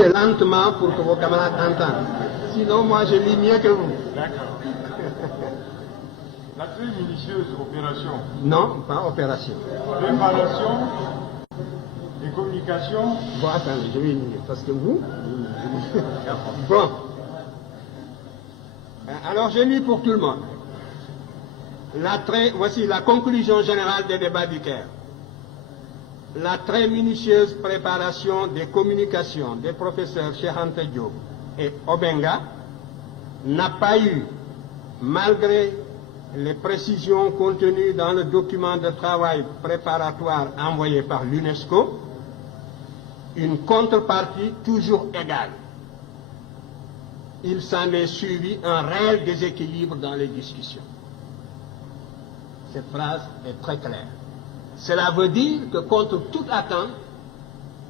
lisez lentement pour que vos camarades entendent. Sinon, moi, je lis mieux que vous. D'accord. La très minutieuse opération. Non, pas opération. Préparation et communication. Bon, attendez, je vais lire, parce que vous... Bon. Alors, je lis pour tout le monde. Voici la conclusion générale des débats du Caire. La très minutieuse préparation des communications des professeurs Cheikh Anta Diop et Obenga n'a pas eu, malgré les précisions contenues dans le document de travail préparatoire envoyé par l'UNESCO, une contrepartie toujours égale. Il s'en est suivi un réel déséquilibre dans les discussions. Cette phrase est très claire. Cela veut dire que contre toute attente,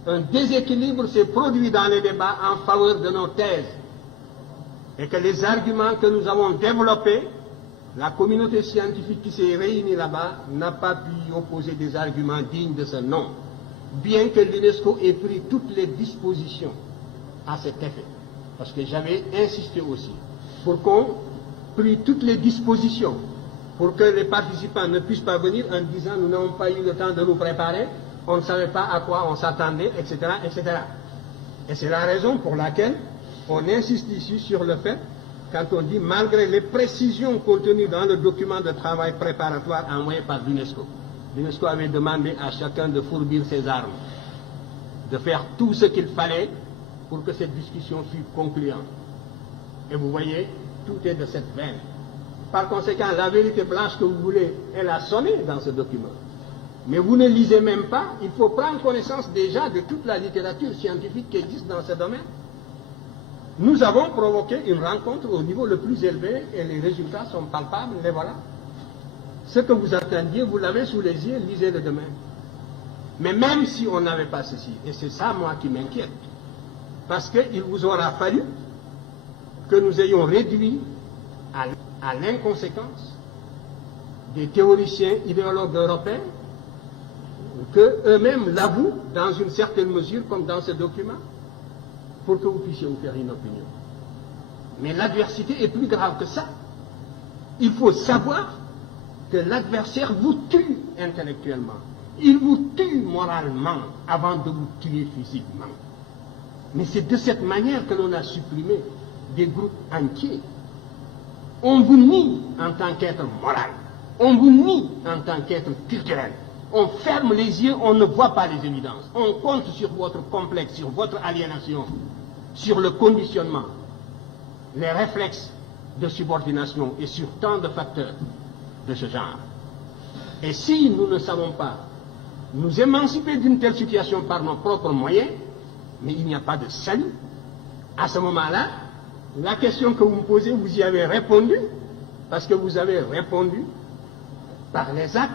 un déséquilibre s'est produit dans les débats en faveur de nos thèses et que les arguments que nous avons développés, la communauté scientifique qui s'est réunie là-bas n'a pas pu y opposer des arguments dignes de ce nom, bien que l'UNESCO ait pris toutes les dispositions à cet effet. Parce que j'avais insisté aussi pour qu'on prie toutes les dispositions pour que les participants ne puissent pas venir en disant nous n'avons pas eu le temps de nous préparer, on ne savait pas à quoi on s'attendait, etc., etc. Et c'est la raison pour laquelle on insiste ici sur le fait, quand on dit malgré les précisions contenues dans le document de travail préparatoire envoyé par l'UNESCO, l'UNESCO avait demandé à chacun de fourbir ses armes, de faire tout ce qu'il fallait pour que cette discussion fût concluante. Et vous voyez, tout est de cette veine. Par conséquent, la vérité blanche que vous voulez, elle a sonné dans ce document. Mais vous ne lisez même pas, il faut prendre connaissance déjà de toute la littérature scientifique qui existe dans ce domaine. Nous avons provoqué une rencontre au niveau le plus élevé et les résultats sont palpables, les voilà. Ce que vous attendiez, vous l'avez sous les yeux, lisez-le demain. Mais même si on n'avait pas ceci, et c'est ça moi qui m'inquiète, parce qu'il vous aura fallu que nous ayons réduit à l'inconséquence des théoriciens idéologues européens, qu'eux-mêmes l'avouent dans une certaine mesure, comme dans ce document, pour que vous puissiez vous faire une opinion. Mais l'adversité est plus grave que ça. Il faut savoir que l'adversaire vous tue intellectuellement. Il vous tue moralement avant de vous tuer physiquement. Mais c'est de cette manière que l'on a supprimé des groupes entiers. On vous nie en tant qu'être moral. On vous nie en tant qu'être culturel. On ferme les yeux, on ne voit pas les évidences. On compte sur votre complexe, sur votre aliénation, sur le conditionnement, les réflexes de subordination et sur tant de facteurs de ce genre. Et si nous ne savons pas nous émanciper d'une telle situation par nos propres moyens, mais il n'y a pas de salut. À ce moment-là, la question que vous me posez, vous y avez répondu, parce que vous avez répondu par les actes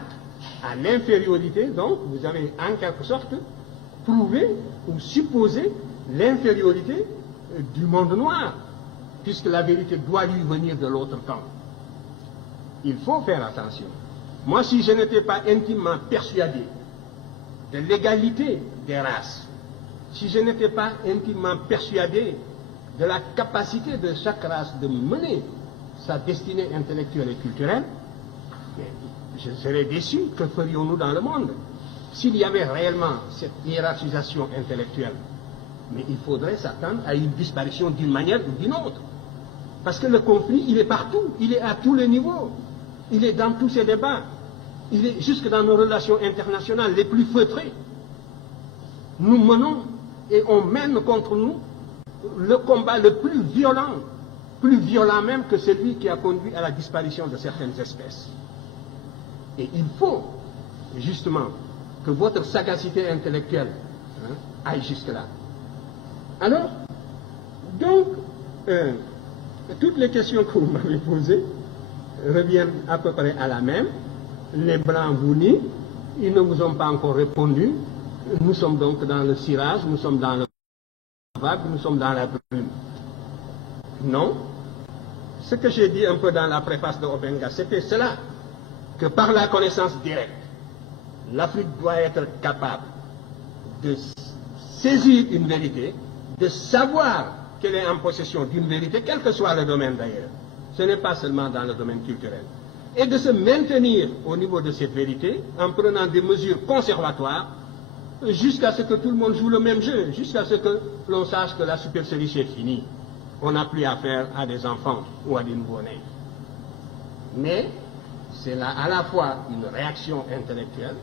à l'infériorité, donc vous avez en quelque sorte prouvé ou supposé l'infériorité du monde noir, puisque la vérité doit lui venir de l'autre camp. Il faut faire attention. Moi, si je n'étais pas intimement persuadé de l'égalité des races, si je n'étais pas intimement persuadé de la capacité de chaque race de mener sa destinée intellectuelle et culturelle, je serais déçu. Que ferions-nous dans le monde s'il y avait réellement cette hiérarchisation intellectuelle? Mais il faudrait s'attendre à une disparition d'une manière ou d'une autre. Parce que le conflit, il est partout, il est à tous les niveaux, il est dans tous ces débats, il est jusque dans nos relations internationales les plus feutrées. Nous menons et on mène contre nous le combat le plus violent même que celui qui a conduit à la disparition de certaines espèces. Et il faut justement que votre sagacité intellectuelle aille jusque-là. Alors, donc, toutes les questions que vous m'avez posées reviennent à peu près à la même. Les Blancs vous nient, ils ne vous ont pas encore répondu. Nous sommes donc dans le cirage, nous sommes dans le vague, nous sommes dans la brume. Non. Ce que j'ai dit un peu dans la préface de Obenga, c'était cela, que par la connaissance directe, l'Afrique doit être capable de saisir une vérité, de savoir qu'elle est en possession d'une vérité, quel que soit le domaine d'ailleurs. Ce n'est pas seulement dans le domaine culturel. Et de se maintenir au niveau de cette vérité en prenant des mesures conservatoires jusqu'à ce que tout le monde joue le même jeu, jusqu'à ce que l'on sache que la supercherie est finie. On n'a plus affaire à des enfants ou à des nouveau-nés. Mais c'est là à la fois une réaction intellectuelle,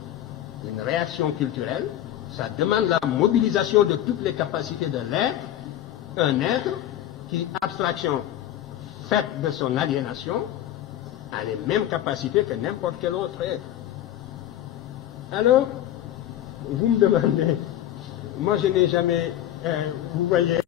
une réaction culturelle, ça demande la mobilisation de toutes les capacités de l'être, un être qui, abstraction faite de son aliénation, a les mêmes capacités que n'importe quel autre être. Alors, vous me demandez, moi je n'ai jamais, vous voyez,